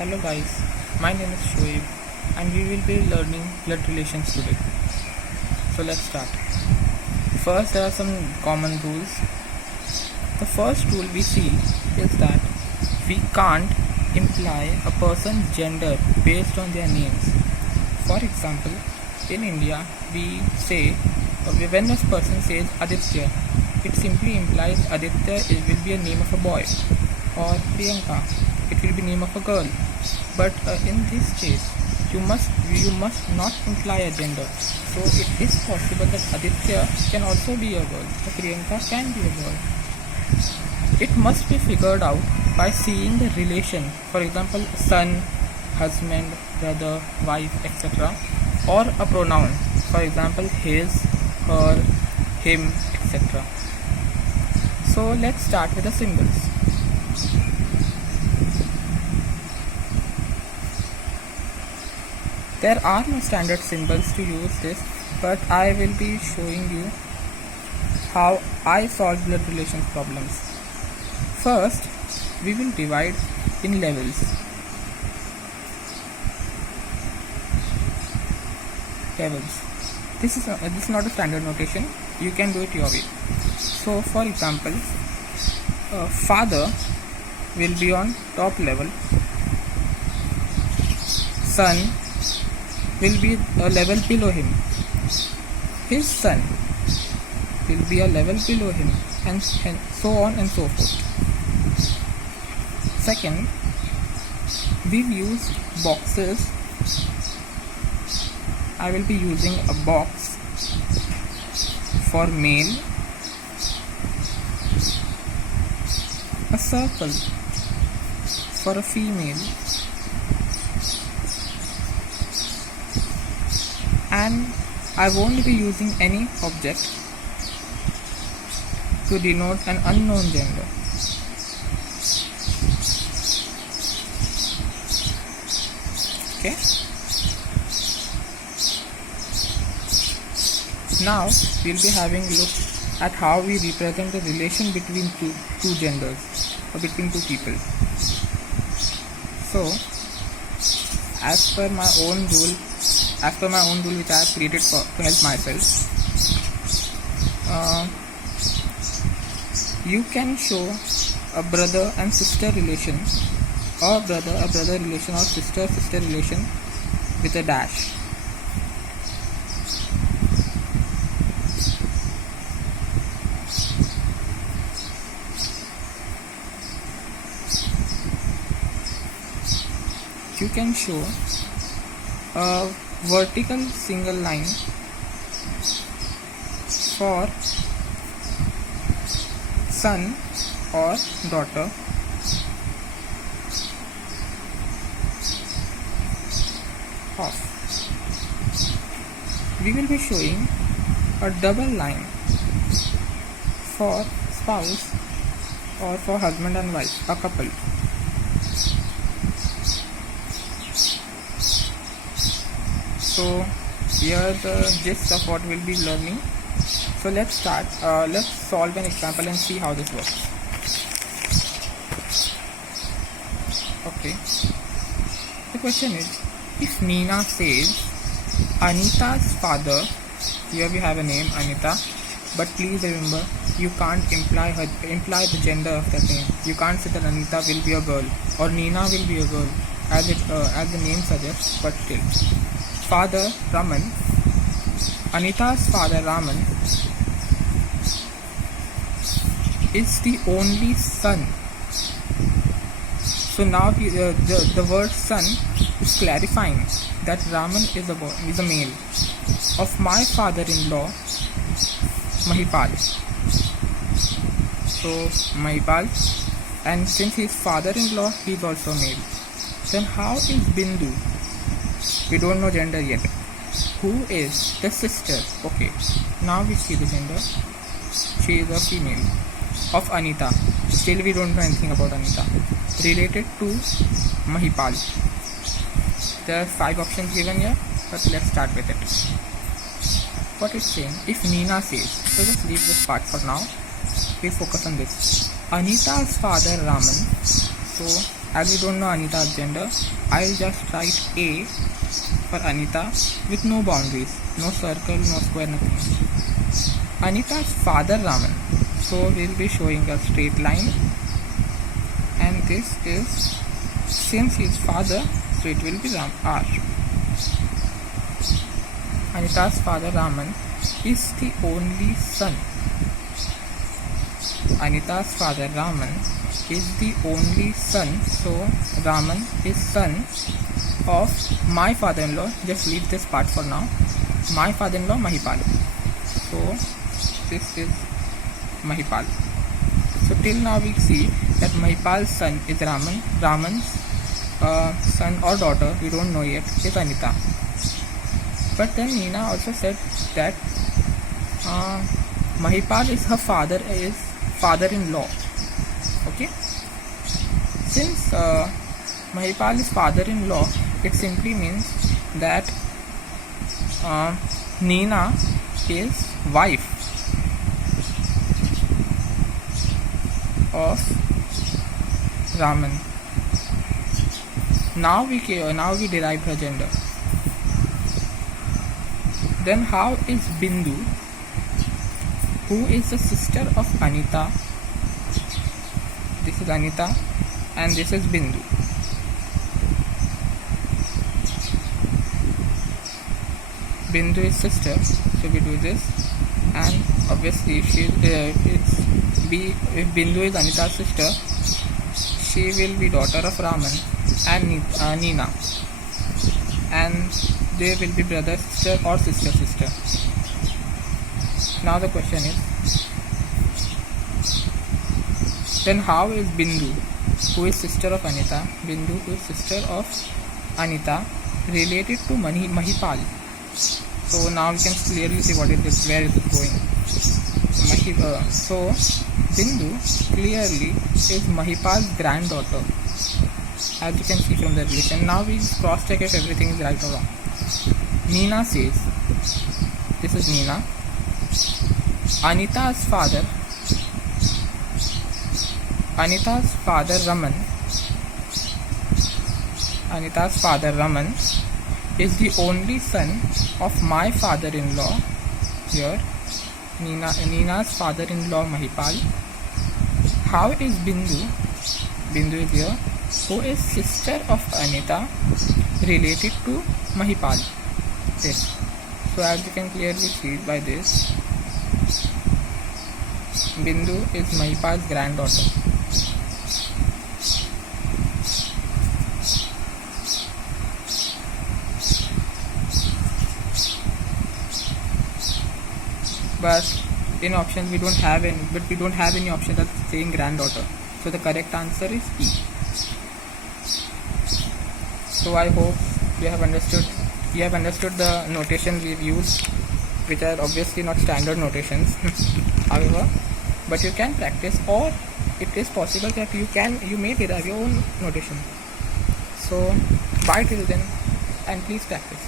Hello guys, my name is Shoaib and we will be learning blood relations today. So let's start. First, there are some common rules. The first rule we see is that we can't imply a person's gender based on their names. For example, in India, we say when a person says Aditya, it simply implies Aditya will be a name of a boy, or Priyanka, it will be name of a girl. But in this case, you must not imply a gender. So it is possible that Aditya can also be a girl, or Priyanka can be a girl. It must be figured out by seeing the relation. For example, son, husband, brother, wife, etc. Or a pronoun. For example, his, her, him, etc. So let's start with the symbols. There are no standard symbols to use this, but I will be showing you how I solve blood relations problems. First, we will divide in levels. This is not a standard notation. You can do it your way. So, for example, father will be on top level. Son will be a level below him. His son will be a level below him, and so on and so forth. Second, we'll use boxes. I will be using a box for male, a circle for a female, and I won't be using any object to denote an unknown gender. Okay. Now we'll be having a look at how we represent the relation between two genders, or between two people. So, as per my own rule which I have created to help myself, you can show a brother and sister relation, or brother relation, or sister relation with a dash. You can show a vertical single line for son or daughter, of. We will be showing a double line for spouse, or for husband and wife, a couple. So here the gist of what we'll be learning. So let's start. Let's solve an example and see how this works. Okay. The question is, if Nina says Anita's father, here we have a name Anita, but please remember you can't imply the gender of that name. You can't say that Anita will be a girl or Nina will be a girl, as the name suggests, but still. Father Raman, Anita's father Raman, is the only son. So now the word son is clarifying that Raman is a male of my father-in-law Mahipal. So Mahipal, and since he is father-in-law, he is also male. Then how is Bindu? We don't know gender yet. Who is the sister? Okay, now we see the gender. She is a female of Anita. Still we don't know anything about Anita. Related to Mahipal. There are 5 options given here, but let's start with it. What it's saying, if Nina says, so just leave this part for now. Please focus on this. Anita's father Raman, so As we don't know Anita's gender, I'll just write A for Anita with no boundaries, no circle, no square, nothing. Anita's father Raman. So we'll be showing a straight line, and this is, since his father, so it will be R. Anita's father Raman is the only son. Anita's father Raman is the only son, so Raman is son of my father-in-law. Just leave this part for now. My father-in-law Mahipal. So this is Mahipal. So till now we see that Mahipal's son is Raman. Raman's son or daughter, we don't know yet, is Anita. But then Nina also said that Mahipal is her father-in-law. Okay. Since Mahipal is father-in-law, it simply means that Nina is wife of Raman. Now we derived her gender. Then how is Bindu, who is the sister of Anita? This is Anita and this is Bindu. Bindu is sister, so we do this, and obviously if Bindu is Anita's sister, she will be daughter of Raman and Nina, and they will be brother sister or sister. Now the question is, then how is Bindu, who is sister of Anita, Bindu who is sister of Anita, related to Mahipal? So now we can clearly see where it is going. So Bindu clearly is Mahipal's granddaughter, as you can see from the relation. Now we cross check if everything is right or wrong. Nina says, this is Nina, Anita's father Raman is the only son of my father-in-law. Here Nina's father-in-law Mahipal. How is Bindu is here, who is sister of Anita, related to Mahipal? This. So as you can clearly see by this, Bindu is Mahipal's granddaughter. But in options we don't have any option that's saying granddaughter. So the correct answer is E. So I hope you have understood the notation we've used, which are obviously not standard notations. However, but you can practice, or it is possible that you may derive your own notation. So bye till then, and please practice.